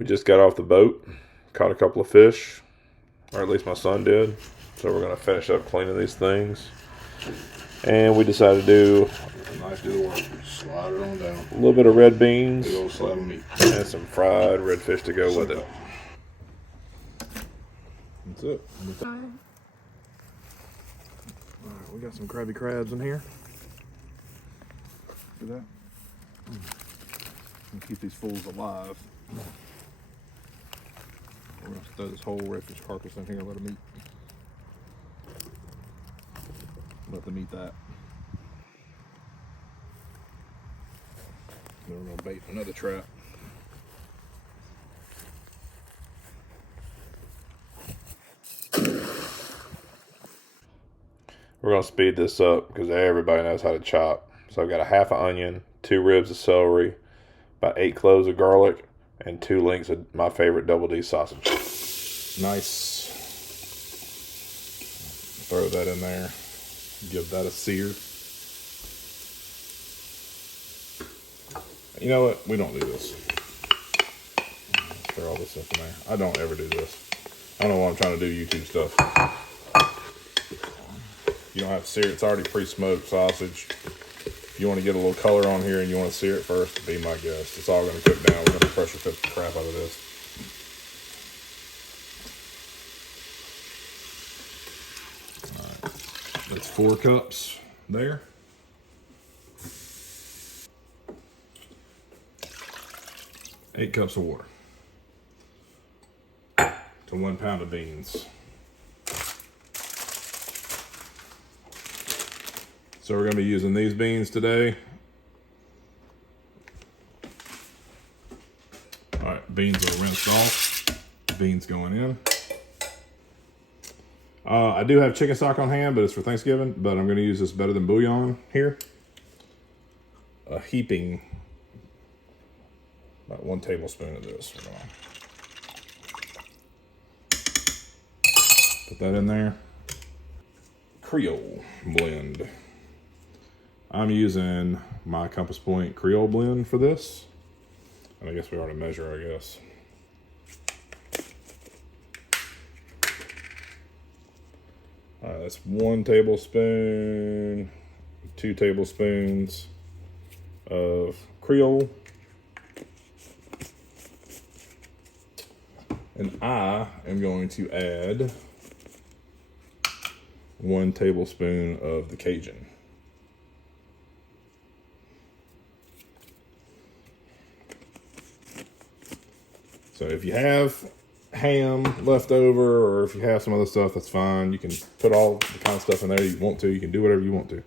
We just got off the boat, caught a couple of fish, or at least my son did. So we're gonna finish up cleaning these things. And we decided to do a nice little work. Slide it on down. A little bit of red beans. Big old slab of meat. And some fried redfish to go with it. That's it. Alright, we got some crabby crabs in here. See that? And keep these fools alive. We're going to throw this whole redfish carcass in here, let them eat. Let them eat that. Then we're going to bait another trap. We're going to speed this up because everybody knows how to chop. So I've got a half an onion, 2 ribs of celery, about 8 cloves of garlic, and 2 links of my favorite double D sausage. Nice. Throw that in there. Give that a sear. You know what? We don't do this. Throw all this stuff in there. I don't ever do this. I don't know why I'm trying to do YouTube stuff. You don't have to sear it. It's already pre-smoked sausage. If you want to get a little color on here and you want to sear it first, be my guest. It's all going to cook down. We're going to pressure cook the crap out of this. All right. That's 4 cups there. Eight cups of water to 1 pound of beans. So we're going to be using these beans today. All right, beans are rinsed off. Beans going in. I do have chicken stock on hand, but it's for Thanksgiving. But I'm going to use this better than bouillon here. A heaping, about 1 tablespoon of this. Put that in there. Creole blend. I'm using my Compass Point Creole blend for this. And I guess we ought to measure, I guess. All right, that's 1 tablespoon, 2 tablespoons of Creole. And I am going to add 1 tablespoon of the Cajun. So if you have ham left over, or if you have some other stuff, that's fine. You can put all the kind of stuff in there you want to. You can do whatever you want to.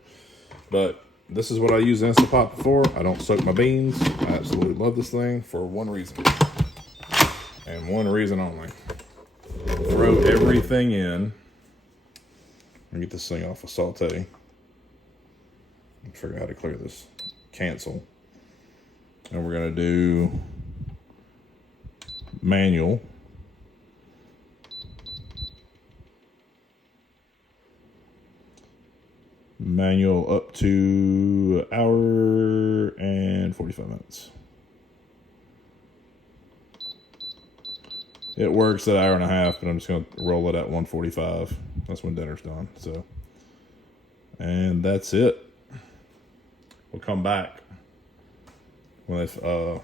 But this is what I use Insta-pot for. I don't soak my beans. I absolutely love this thing for one reason. And one reason only. Throw everything in. Let me get this thing off of saute. Figure out how to clear this. Cancel. And we're going to do manual. Manual up to 1 hour and 45 minutes. It works at 1.5 hours, but I'm just going to roll it at 145. That's when dinner's done. So, and that's it. We'll come back when the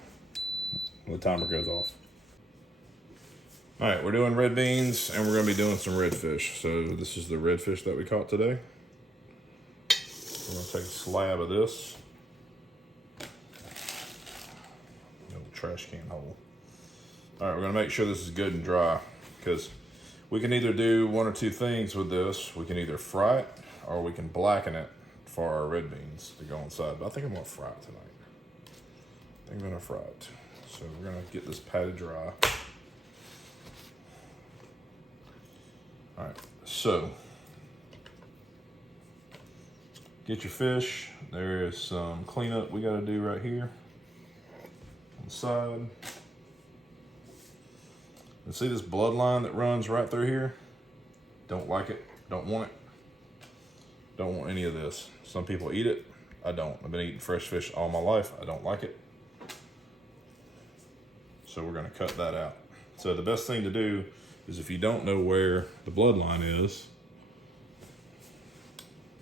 timer goes off. All right, we're doing red beans, and we're going to be doing some redfish. So this is the redfish that we caught today. We're going to take a slab of this. Little trash can hole. All right, we're going to make sure this is good and dry, because we can either do 1 or 2 things with this. We can either fry it, or we can blacken it for our red beans to go inside. But I think I'm going to fry it tonight. I think I'm going to fry it. So we're going to get this patted dry. All right, so get your fish. There is some cleanup we got to do right here on the side. And see this bloodline that runs right through here? Don't like it, don't want it. Don't want any of this. Some people eat it, I don't. I've been eating fresh fish all my life, I don't like it. So we're gonna cut that out. So the best thing to do is if you don't know where the bloodline is,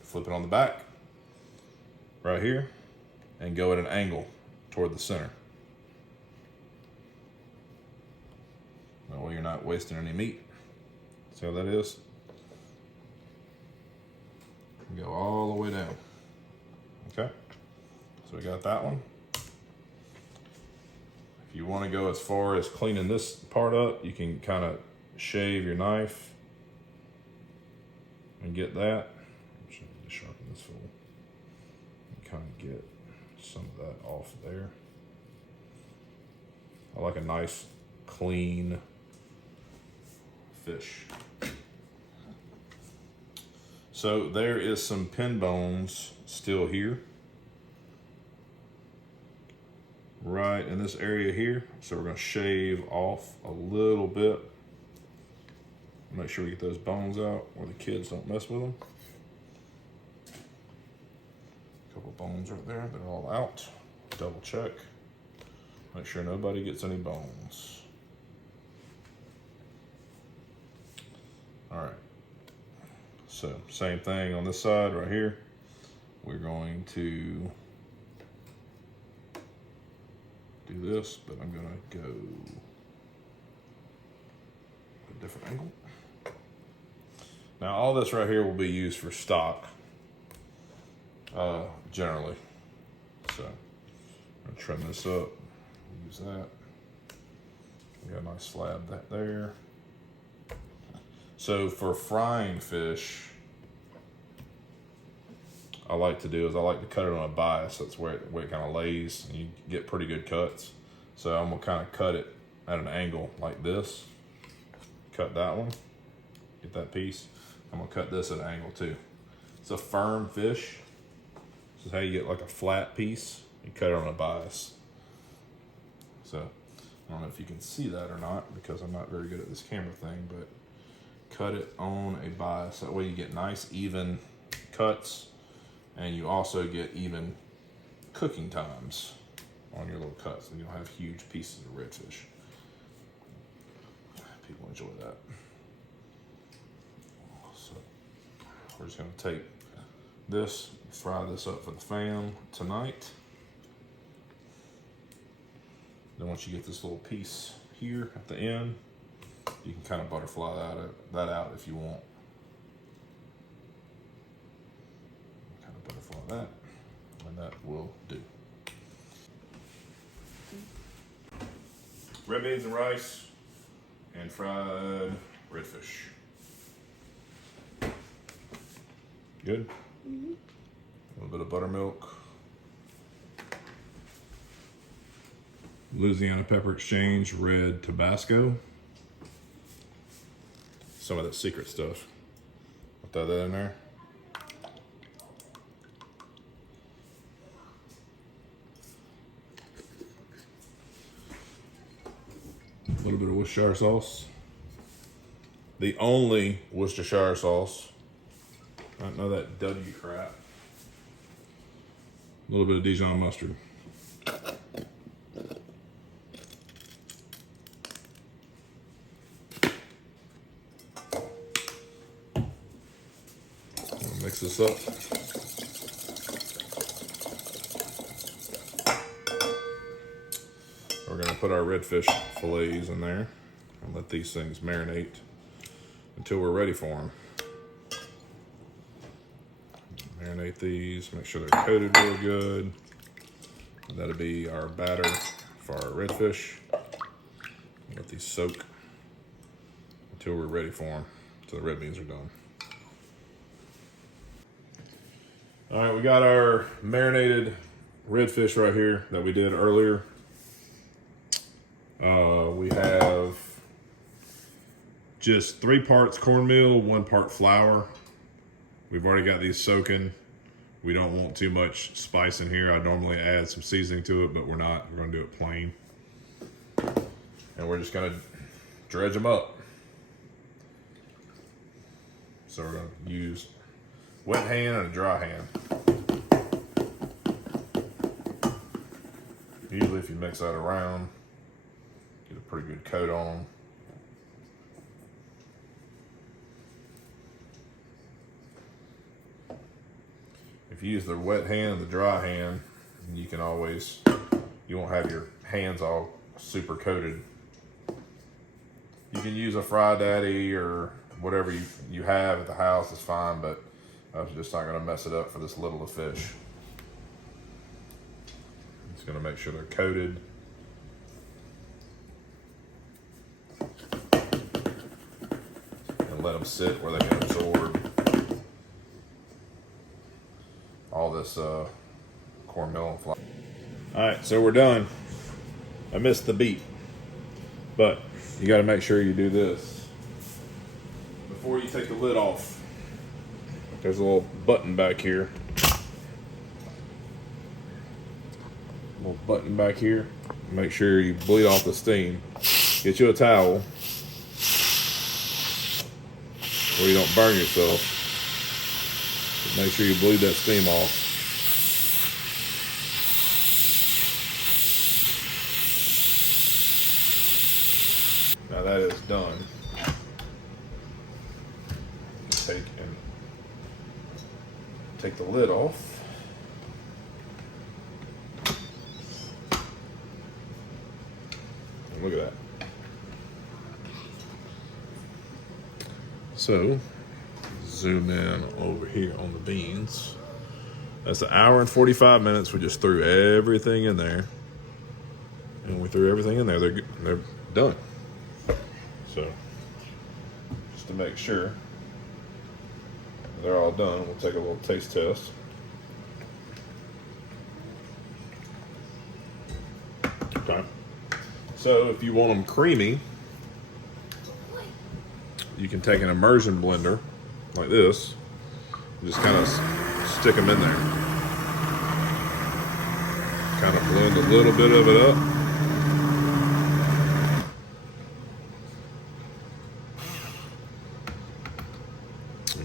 flip it on the back, right here, and go at an angle toward the center. That way you're not wasting any meat. See how that is? And go all the way down. Okay, so we got that one. If you want to go as far as cleaning this part up, you can kind of shave your knife and get that. I'm just need to sharpen this fool. And kind of get some of that off there. I like a nice, clean fish. So there is some pin bones still here. Right in this area here. So we're gonna shave off a little bit. Make sure we get those bones out where the kids don't mess with them. A couple bones right there, they're all out. Double check. Make sure nobody gets any bones. All right. So same thing on this side right here. We're going to do this, but I'm gonna go a different angle. Now all this right here will be used for stock, generally. So I'm gonna trim this up, use that. We got a nice slab that there. So for frying fish, I like to do is I like to cut it on a bias. That's where it kind of lays and you get pretty good cuts. So I'm gonna kind of cut it at an angle like this. Cut that one, get that piece. I'm gonna cut this at an angle too. It's a firm fish. This is how you get like a flat piece. You cut it on a bias. So I don't know if you can see that or not because I'm not very good at this camera thing, but cut it on a bias. That way you get nice even cuts and you also get even cooking times on your little cuts and you'll have huge pieces of redfish. People enjoy that. So we're just gonna take this, fry this up for the fam tonight. Then once you get this little piece here at the end, you can kind of butterfly that out if you want. Kind of butterfly that, and that will do. Red beans and rice and fried redfish. Good? Mm-hmm. A little bit of buttermilk. Louisiana Pepper Exchange red Tabasco. Some of that secret stuff. I'll throw that in there. A little bit of Worcestershire sauce. The only Worcestershire sauce. I don't know that W crap. A little bit of Dijon mustard. Mix this up. We're going to put our redfish fillets in there and let these things marinate until we're ready for them. Marinate these, make sure they're coated real good. That'll be our batter for our redfish. Let these soak until we're ready for them, until the red beans are done. All right, we got our marinated redfish right here that we did earlier. We have just 3 parts cornmeal, 1 part flour. We've already got these soaking. We don't want too much spice in here. I normally add some seasoning to it, but we're not. We're gonna do it plain. And we're just gonna dredge them up. So we're gonna use wet hand and a dry hand. Usually if you mix that around, pretty good coat on them. If you use the wet hand and the dry hand, you can always, you won't have your hands all super coated. You can use a Fry Daddy or whatever you have at the house is fine, but I was just not going to mess it up for this little of fish. Just going to make sure they're coated. And let them sit where they can absorb all this cornmeal and flour. Alright, so we're done. I missed the beat, but you got to make sure you do this before you take the lid off. There's a little button back here. Little button back here. Make sure you bleed off the steam. Get you a towel where you don't burn yourself. But make sure you bleed that steam off. Now that is done. Take the lid off. And look at that. So, zoom in over here on the beans. That's an hour and 45 minutes. We just threw everything in there. And we threw everything in there. They're done. So, just to make sure they're all done, we'll take a little taste test. Okay. So if you want them creamy, you can take an immersion blender like this, and just kind of stick them in there. Kind of blend a little bit of it up.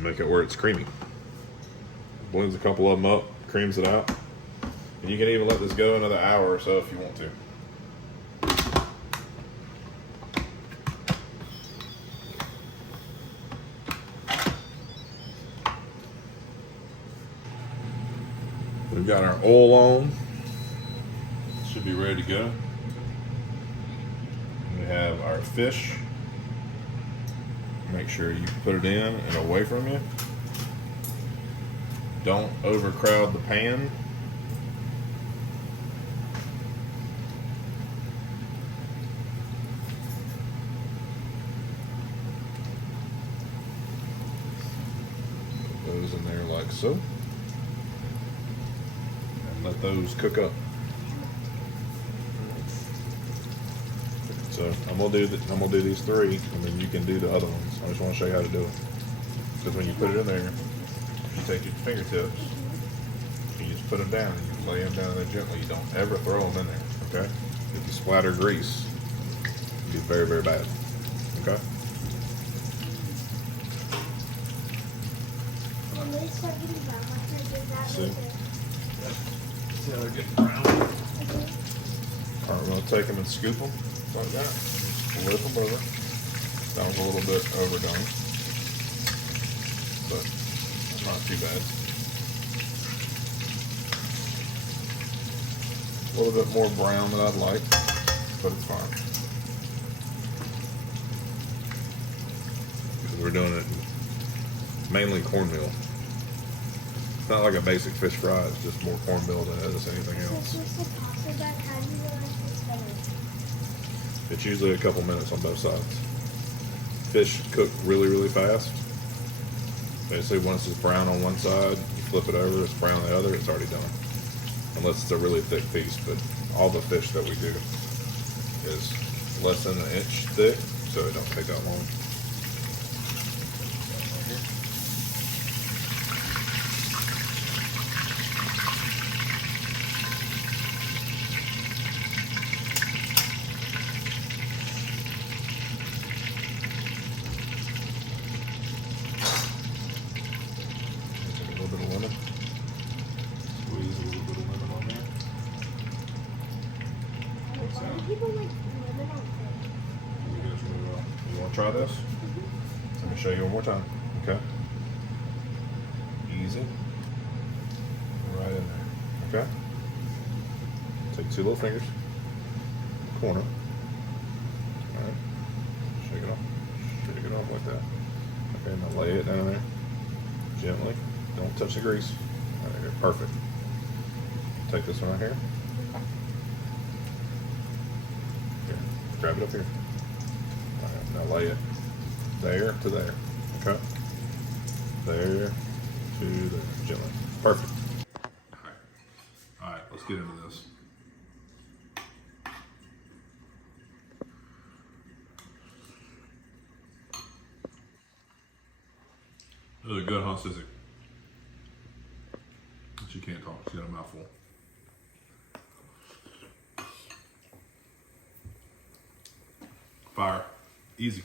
Make it where it's creamy. Blends a couple of them up, creams it out. And you can even let this go another hour or so if you want to. We've got our oil on. Should be ready to go. We have our fish. Make sure you put it in and away from you. Don't overcrowd the pan. Put those in there like so. And let those cook up. So I'm gonna do these three, and then you can do the other ones. I just want to show you how to do it. Because when you put it in there, you take your fingertips, you just put them down, and you lay them down there gently. You don't ever throw them in there, okay? If you splatter grease, it'd be very, very bad, okay? When they start getting brown, after I do that, See? See how they're getting brown? All right, we're gonna take them and scoop them like that. Flip them over. That was a little bit overdone, but not too bad. A little bit more brown than I'd like, but it's fine. Because we're doing it mainly cornmeal. It's not like a basic fish fry, it's just more cornmeal than it is anything else. How do you realize it's finished? It's usually a couple minutes on both sides. Fish cook really, really fast. Basically, once it's brown on one side, you flip it over, it's brown on the other, it's already done. Unless it's a really thick piece, but all the fish that we do is less than an inch thick, so it don't take that long. Why do people like lemon on fish? to try this? Let me show you one more time. Okay. Easy. Right in there. Okay. Take 2 little fingers. Corner. All right. Shake it off. Shake it off like that. Okay, now lay it down there. Gently. Don't touch the grease. Right here. Perfect. Take this one right here. Here. Grab it up here. All right, now lay it there to there. Okay. There to there. Gently. Perfect. All right, let's get into this. This is good, huh, Sissy? She can't talk. She's got a mouthful. Fire. Easy.